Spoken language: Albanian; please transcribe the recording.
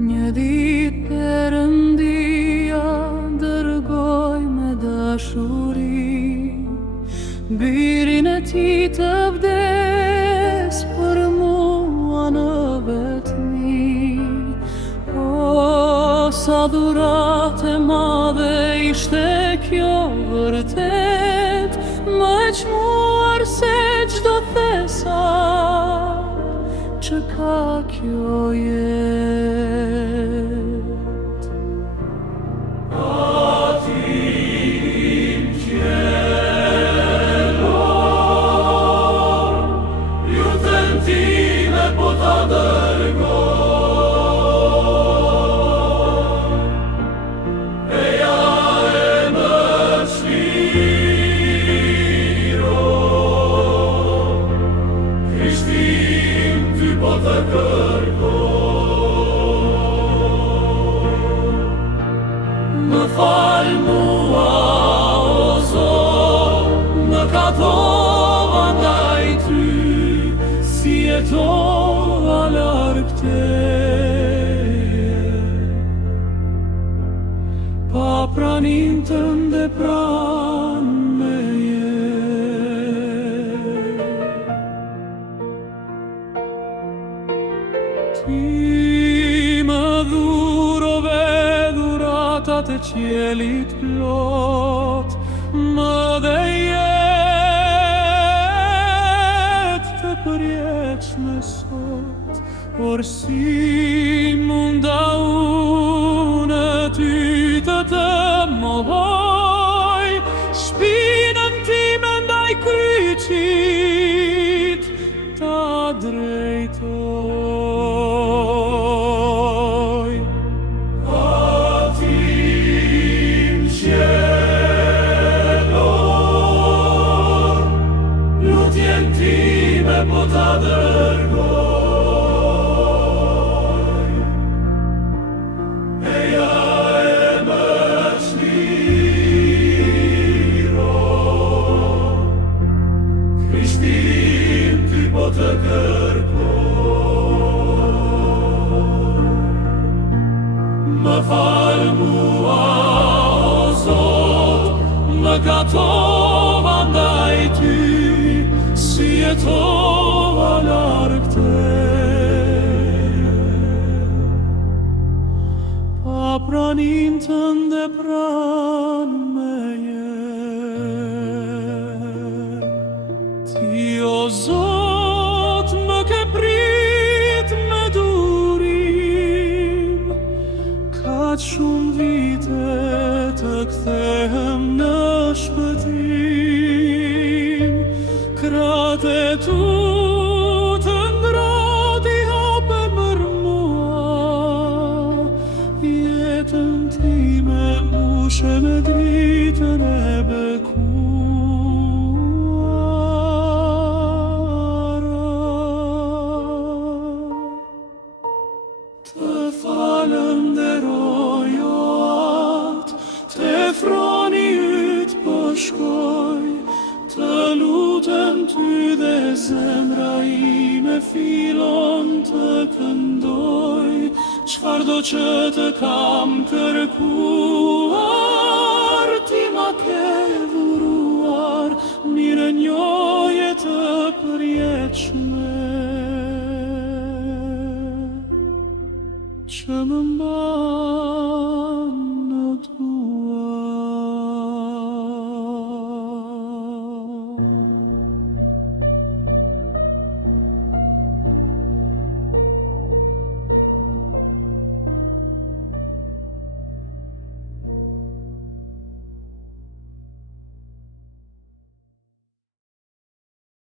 Një ditë Perëndia dërgoi me dashuri birin e tij të vdes për mua në vetmi. O, sa dhuratë e madhe ishte kjo vërtet, më e çmuar se çdo thesa që ka kjo jetë. Ati im qelor, lutën time po ta dërgoj, eja e më çliro, Krishtin ty po të më fal mua, o Zot, më katova ndaj ty, si jetova larg teje, pa pranin tënde pran meje. Ti më dhurove dhuratat e qielit plot, më dhe jetë të përjetshme sot, por si munda unë ty të mohoj, shpinën time ndaj kryqit ta drejtoj. Ati im qelor, lutjen time po ta dërgoj, eja e më çliro, Krishtin ty po të më fal mua, o Zot, më katova ndaj ty, si jetova larg teje, pa pranin tënde pran meje. Ti, o Zot, më ke prit me durim, kaq shumë vite të kthehem në shpëtim, kratë e tu të ndrati hapen për mua, jetën time mbushe me dritën e bekuara. Të falenderoj, o atë, te froni yt po shkoj, të lutem ty dhe zemra ime fillon të këndoj, çfarëdo që të kam kërkuar.